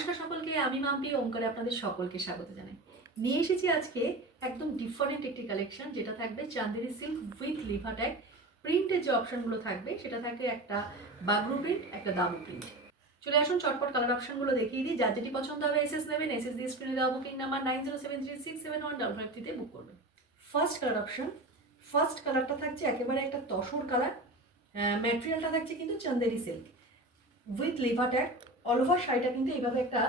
নমস্কার সকলকে, আমি মাম্পি ওমকারে আপনাদের সকলকে স্বাগত জানাই। নিয়ে এসেছি আজকে একদম ডিফারেন্ট একটি কালেকশন, যেটা থাকবে Chanderi silk with Liva tag. প্রিন্টের যে অপশনগুলো থাকবে সেটা থাকবে একটা বাগরু প্রিন্ট, একটা দাবু প্রিন্ট। চলে আসুন চটপট কালার অপশনগুলো দেখিয়ে দিই। যার যেটি পছন্দ হবে এসএস নেবেন, এসএস দিয়ে স্ক্রিনে দেওয়া বুকিং নাম্বার 9073671553 বুক করবেন। ফার্স্ট কালার অপশন, ফার্স্ট কালারটা থাকছে একেবারে একটা তসর কালার। ম্যাটেরিয়ালটা থাকছে কিন্তু Chanderi silk with Liva tag. All over শাড়িটা কিন্তু এইভাবে একটা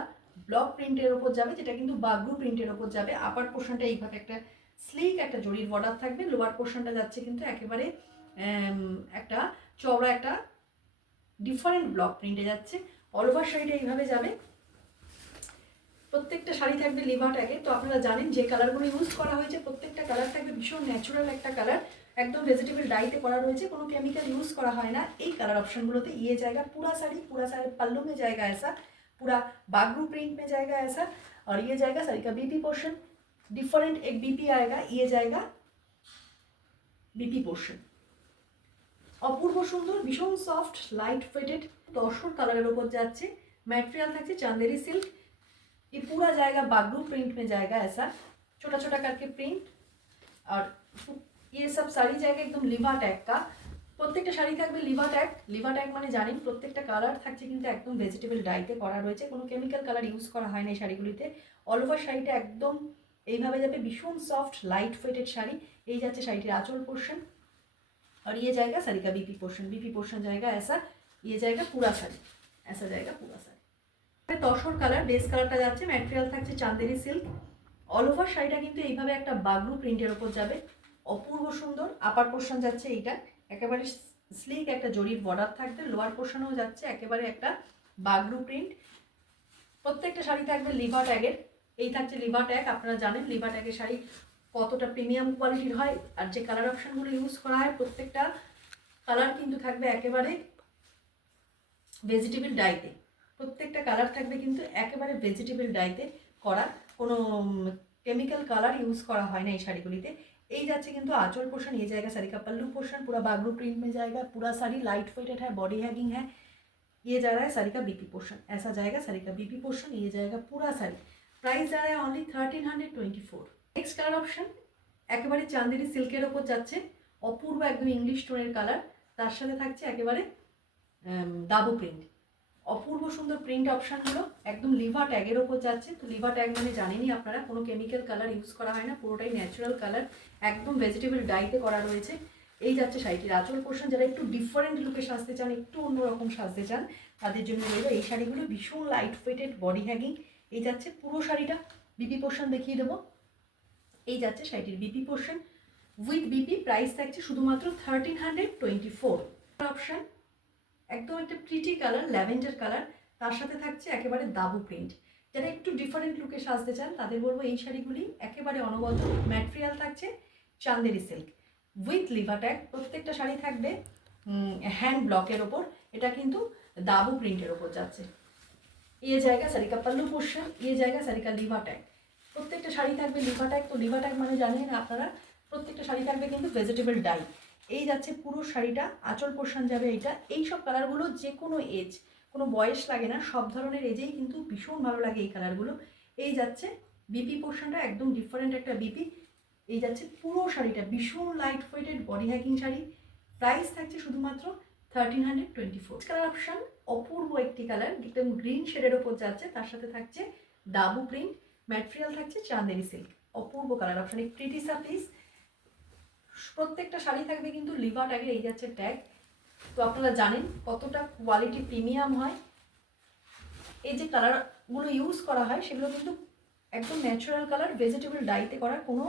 ব্লক প্রিন্টের ওপর যাবে, যেটা কিন্তু বাগরু প্রিন্টের ওপর যাবে। আপার পোর্শনটা এইভাবে একটা স্লিক একটা জরির বর্ডার থাকবে। লোয়ার পোর্শনটা যাচ্ছে কিন্তু একেবারে একটা চওড়া একটা ডিফারেন্ট ব্লক প্রিন্টে যাচ্ছে। অল ওভার শাড়িটা এইভাবে যাবে। প্রত্যেকটা শাড়ি থাকবে লিভা ট্যাগে। তো আপনারা জানেন যে কালারগুলো ইউজ করা হয়েছে, প্রত্যেকটা কালার থাকবে ভীষণ ন্যাচারাল একটা কালার, একদম ভেজিটেবল ডাইতে করা রয়েছে, কোনো কেমিক্যাল ইউজ করা হয় না এই কাलर ऑप्शन गुलोते। ये जाएगा पूरा साड़ी पल्लू में जाएगा ऐसा, पूरा बागरू प्रिंट में जाएगा ऐसा। और ये जाएगा साड़ी का बीपी पोर्शन, डिफरेंट एक बीपी आएगा, ये जाएगा बीपी पोर्शन। অপূর্ব সুন্দর, ভীষণ সফট লাইট ওয়েটেড তসর কালারের ওপর যাচ্ছে। ম্যাটেরিয়াল থাকছে চাंदेरी सिल्क। ये पूरा जाएगा बागरू प्रिंट में जाएगा ऐसा, छोटा छोटा करके प्रिंट। और ये सब साड़ी जाएगा एकदम लिभा टैग का। প্রত্যেকটা শাড়ি থাকবে লিভা ট্যাগ। লিভা ট্যাগ মানে জানেন প্রত্যেকটা কালার থাকছে কিন্তু একদম ভেজিটেবল ডাইতে করা রয়েছে, কোনো কেমিক্যাল কালার ইউজ করা হয় না এই শাড়িগুলিতে। অল ওভার শাড়িটা একদম এইভাবে যাবে, ভীষণ সফট লাইট ওয়েটেড শাড়ি। এই যাচ্ছে শাড়িটির আঁচল পোর্শন। और ये जाएगा साड़ी का बीपी पोर्शन जाएगा ऐसा, ये जाएगा पूरा साड़ी, ऐसा जाएगा पूरा साड़ी। তসর কালার বেস কালারটা যাচ্ছে, ম্যাটেরিয়াল থাকছে চাंदेरी सिल्क। অল ওভার শাড়িটা কিন্তু এইভাবে একটা বাগরু প্রিন্টের ওপর যাবে, অপূর্ব সুন্দর। আপার পোর্শন যাচ্ছে এইটা একেবারে স্লিক একটা জরির বর্ডার থাকবে। লোয়ার পোর্শনেও যাচ্ছে একেবারে একটা বাগরু প্রিন্ট। প্রত্যেকটা শাড়ি থাকবে লিভা ট্যাগের। এই থাকছে লিভা ট্যাগ। আপনারা জানেন লিভা ট্যাগের শাড়ি কতটা প্রিমিয়াম কোয়ালিটির হয়। আর যে কালার অপশনগুলো ইউজ করা হয় প্রত্যেকটা কালার কিন্তু থাকবে একেবারে ভেজিটেবল ডাইতে। প্রত্যেকটা কালার থাকবে কিন্তু একেবারে ভেজিটেবল ডাইতে করা, কোনো केमिकल कलर यूज करा है ना शाड़ीगुलिते। এই যাচ্ছে কিন্তু आंचल पोर्शन, ये जाएगा साड़ी का पल्लू पोर्शन, पूरा बागरू प्रिंट में जाएगा, पूरा साड़ी लाइट वेटेड है, बॉडी हैगिंग है। ये जा रहा है साड़ी का बीपी पोर्शन, ऐसा जाएगा साड़ी का बीपी पोर्शन। ये जाएगा पूरा साड़ी। प्राइस जा रहा है ओनली 1324। नेक्स्ट कलर ऑप्शन একেবারে চাंदेरी सिल्कर ওপর যাচ্ছে, অপূর্ব একদম ইংলিশ টোনের কালার, তার সাথে থাকছে একেবারে দাবু প্রিন্ট। অপূর্ব সুন্দর প্রিন্ট অপশানগুলো একদম লিভা ট্যাগের ওপর যাচ্ছে। তো লিভা ট্যাগ মানে জানেনই আপনারা, কোনো কেমিক্যাল কালার ইউজ করা হয় না, পুরোটাই ন্যাচারাল কালার, একদম ভেজিটেবল ডাইতে করা রয়েছে। এই যাচ্ছে শাড়িটির আঁচল পোর্শন। যারা একটু ডিফারেন্ট লুকে সাজতে চান, একটু অন্যরকম সাজতে চান, তাদের জন্য রইল এই শাড়িগুলো, ভীষণ লাইট ওয়েটেড, বডি হ্যাগিং। এই যাচ্ছে পুরো শাড়িটা। বিপি পোর্শন দেখিয়ে দেবো। এই যাচ্ছে শাড়িটির BP portion with BP. Price থাকছে শুধুমাত্র 1324। অপশান একদম একটা প্রিটি কালার, ল্যাভেন্ডার কালার, তার সাথে থাকছে একেবারে দাবু প্রিন্ট। যারা একটু ডিফারেন্ট লুকে সাজতে চান তাদের বলবো এই শাড়িগুলি একেবারে অনবদ্য। ম্যাটেরিয়াল থাকছে চাंदेरी सिल्क উইথ লিভা ট্যাগ। প্রত্যেকটা শাড়ি থাকবে হ্যান্ড ব্লকের ওপর, এটা কিন্তু দাবু প্রিন্টের ওপর যাচ্ছে। ये जाएगा साड़ी का पल्लू पोर्शन, ये जाएगा साड़ी का लिभा टैग। প্রত্যেকটা শাড়ি থাকবে লিভা ট্যাগ। তো লিভা ট্যাগ মানে জানেন আপনারা, প্রত্যেকটা শাড়ি থাকবে কিন্তু ভেজিটেবল ডাই। এই যাচ্ছে পুরো শাড়িটা, আঁচল পোর্শন যাবে এইটা। এই সব কালারগুলো যে কোনো এজ, কোনো বয়স লাগে না, সব ধরনের এজেই কিন্তু ভীষণ ভালো লাগে এই কালারগুলো। এই যাচ্ছে বিপি পোর্শনটা, একদম ডিফারেন্ট একটা বিপি। এই যাচ্ছে পুরো শাড়িটা, ভীষণ লাইট ওয়েটেড বডি হ্যাকিং শাড়ি। প্রাইস থাকছে শুধুমাত্র 1324। কালার অপশান অপূর্ব একটি কালার, একদম গ্রিন শেডের ওপর যাচ্ছে, তার সাথে থাকছে দাবু প্রিন্ট। ম্যাটেরিয়াল থাকছে চাंदेरी सिल्क। অপূর্ব কালার অপশান, এক প্রিটি সা পিস। প্রত্যেকটা শাড়ি থাকবে কিন্তু লিভা ট্যাগের। এই যাচ্ছে ট্যাগ। তো আপনারা জানেন কতটা কোয়ালিটি প্রিমিয়াম হয়। এই যে কালারগুলো ইউজ করা হয় সেগুলো কিন্তু একদম ন্যাচারাল কালার, ভেজিটেবল ডাইতে করা, কোনো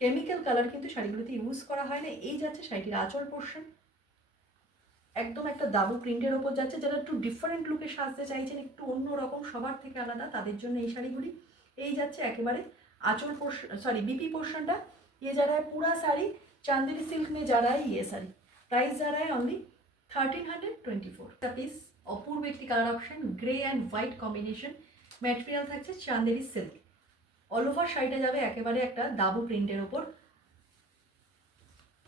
কেমিক্যাল কালার কিন্তু শাড়িগুলোতে ইউজ করা হয় না। এই যাচ্ছে শাড়িটির আঁচল পোর্শন, একদম একটা দাবু প্রিন্টের ওপর যাচ্ছে। যারা একটু ডিফারেন্ট লুকে সাজতে চাইছেন, একটু অন্যরকম, সবার থেকে আলাদা, তাদের জন্য এই শাড়িগুলি। এই যাচ্ছে একেবারে आंचल पोर्शन, सॉरी बीपी पोर्शनটা। ये जा रहा है पूरा साड़ी चांदेरी सिल्क में जा रहा है ये साड़ी। प्राइस जा रहा है ओनली 1324 का पीस। অপূর্ব একটি colour option, grey and white combination. Material থাকছে চাंदेरी सिल्क। অল ওভার শাড়িটা যাবে একেবারে একটা দাবু প্রিন্টের ওপর।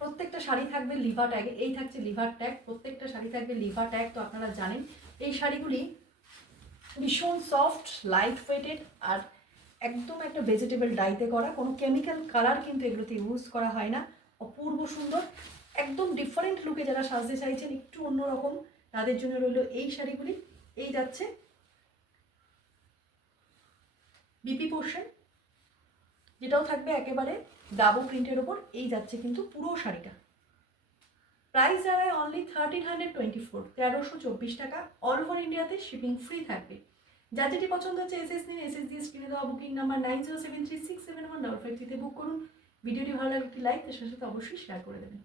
প্রত্যেকটা শাড়ি থাকবে লিভা ট্যাগে। এই থাকছে লিভার ট্যাগ, প্রত্যেকটা শাড়ি থাকবে লিভা ট্যাগ। তো আপনারা জানেন এই শাড়িগুলি ভীষণ সফট, লাইট ওয়েটেড, আর একদম একটা ভেজিটেবল ডাইতে করা, কোনো কেমিক্যাল কালার কিন্তু এগুলোতে ইউজ করা হয় না। অপূর্ব সুন্দর, একদম ডিফারেন্ট লুকে যারা সাজতে চাইছেন, একটু অন্যরকম, তাদের জন্য রইল এই শাড়িগুলি। এই যাচ্ছে বিপি পোর্শন, যেটাও থাকবে একেবারে ডাবো প্রিন্টের ওপর। এই যাচ্ছে কিন্তু পুরো শাড়িটা। প্রাইস দাঁড়ায় অনলি 1324, 1324 টাকা। অল ওভার ইন্ডিয়াতে শিপিং ফ্রি থাকবে। যার যেটি পছন্দ হচ্ছে এসএস নিন, এসএস দিয়ে স্ক্রিনে দেওয়া বুকিং নাম্বার 9073671553 বুক করুন। ভিডিওটি ভালো লাগলে একটি লাইক, তার সাথে অবশ্যই শেয়ার করে দেবেন।